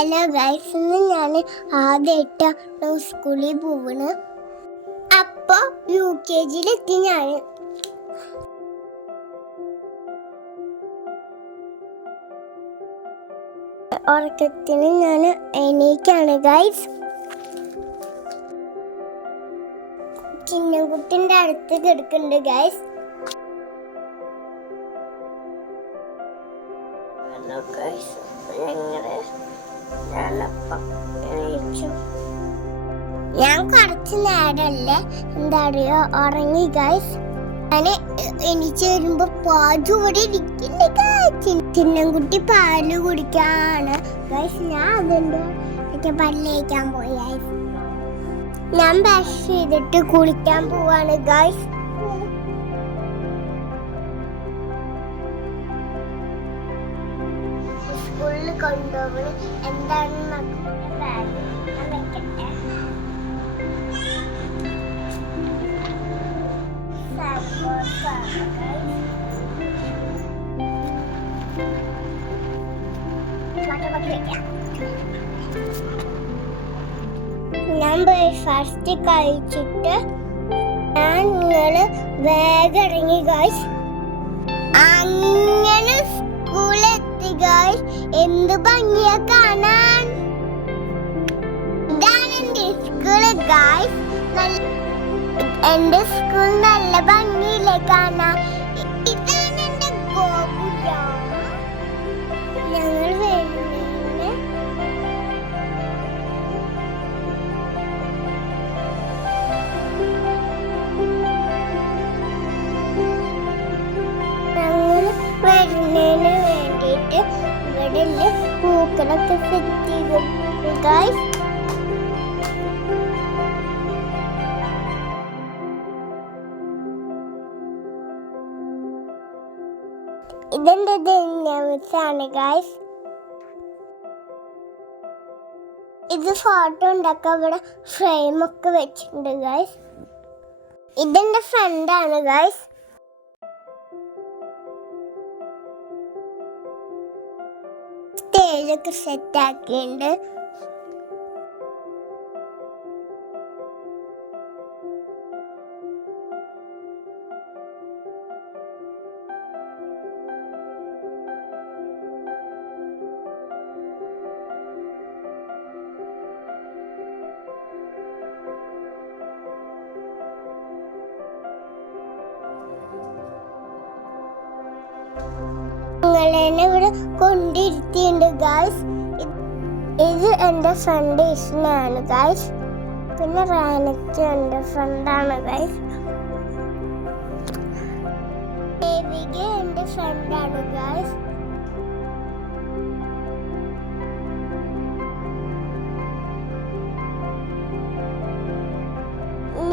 Hello guys, ഇന്ന് ഞാൻ ആദ്യമായിട്ടാണ് സ്കൂളിൽ പോവണ്. അപ്പോൾ UKG ഞാൻ. ഉറക്കത്തിന് ഞാൻ എണീക്കാണ് ഗൈസ്. ചിന്നക്കുട്ടിൻ്റെ അടുത്ത് കിടക്കുന്നുണ്ട് ഗൈസ്. ഹലോ ഗൈസ്, ഞാൻ കുറച്ച് നേരമല്ലേ എന്താ അറിയോ ഉറങ്ങി ഗൈസ്. ഞാൻ എണീച്ച് വരുമ്പോ പാജു ഇവിടെ ഇരിക്കുന്നുണ്ട്. ചിന്നക്കുട്ടി പാല് കുടിക്കാണ് ഗൈസ്. ഞാൻ അതുകൊണ്ട് മറ്റേ പല്ലേക്കാൻ പോയി ഗൈസ്. ഞാൻ ബ്രഷ് ചെയ്തിട്ട് കുളിക്കാൻ പോവാണ് ഗൈസ്. സ്കൂളിൽ കൊണ്ടുപോകണം. എന്താണ് മക്കളുടെ ബാഗ് ഞാൻ വെക്കട്ടെ. ഞാൻ ബ്രേക്ക്ഫാസ്റ്റ് കഴിച്ചിട്ട് നിങ്ങള് വേഗം ഇറങ്ങി ഗൈസ്. അങ്ങനെ സ്കൂളെത്തി ഗൈസ്. എന്ത് ഭംഗിയാ കാണാൻ. ഇതാണ് എന്റെ സ്കൂള് ഗൈസ്. എന്റെ സ്കൂൾ നല്ല ഭംഗിയില്ലേ കാണാൻ. ഇതാണ് എന്റെ ഗോപുരം. ഞങ്ങൾ വരുന്നതിന് വേണ്ടിയിട്ട് ഇവിടെ പൂക്കളൊക്കെ സെറ്റ് ചെയ്തു ഗൈസ്. ഇതെന്റെ ദിനാണ് ഗൈസ്. ഇത് ഫോട്ടോ ഉണ്ടാക്കാൻ ഇവിടെ ഫ്രെയിമൊക്കെ വെച്ചിട്ടുണ്ട് ഗൈസ്. ഇതെന്റെ ഫ്രണ്ടാണ് ഗൈസ്. സ്റ്റേജൊക്കെ സെറ്റ് ആക്കിയിട്ടുണ്ട്. നിങ്ങളെന്നെ ഇവിടെ കൊണ്ടിരുത്തിയുണ്ട് ഗൈസ്. ഇത് എൻ്റെ ഫ്രണ്ട് ഇഷ്നാണ് ഗൈസ്. പിന്നെ റാനയ്ക്ക് എൻ്റെ ഫ്രണ്ടാണ് ഗൈസ്. ദേവിക എൻ്റെ ഫ്രണ്ടാണ് ഗൈസ്.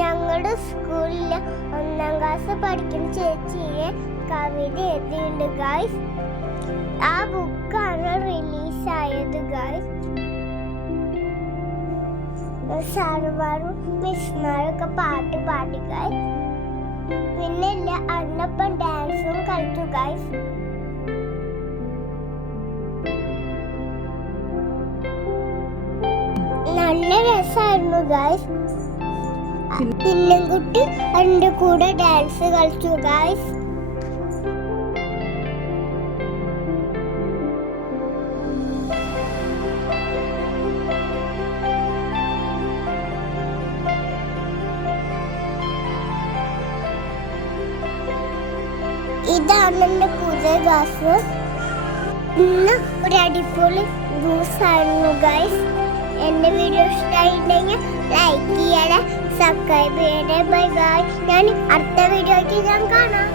ഞങ്ങളുടെ സ്കൂളിൽ 1ാം ക്ലാസ് പഠിക്കുന്ന ചേച്ചിയെ കവിത എഴുതിയിട്ടുണ്ട് ഗൈസ്. ആ ബുക്കാണ് റിലീസായത് ഗൈസ്. സാറുമാരും മിസ്മാരും ഒക്കെ പാട്ട് പാടി ഗൈസ്. പിന്നെ അന്നപ്പം ഡാൻസും കളിച്ചു ഗൈസ്. നല്ല രസമായിരുന്നു ഗൈസ്. ചിന്നക്കുട്ടി എൻ്റെ കൂടെ ഡാൻസ് കളിച്ചു ഗൈസ്. ഇതാണ് എൻ്റെ പുതിയ ക്ലാസ്. ഇന്ന് ഒരു അടിപൊളി ദിവസമായിരുന്നു ഗൈസ്. എൻ്റെ വീഡിയോ ഇഷ്ടമായിട്ടുണ്ടെങ്കിൽ ലൈക്ക് ചെയ്യണേ, സബ്സ്ക്രൈബ് ചെയ്യണേ. Bye bye. ഞാൻ അടുത്ത വീഡിയോയ്ക്ക് കാണാം.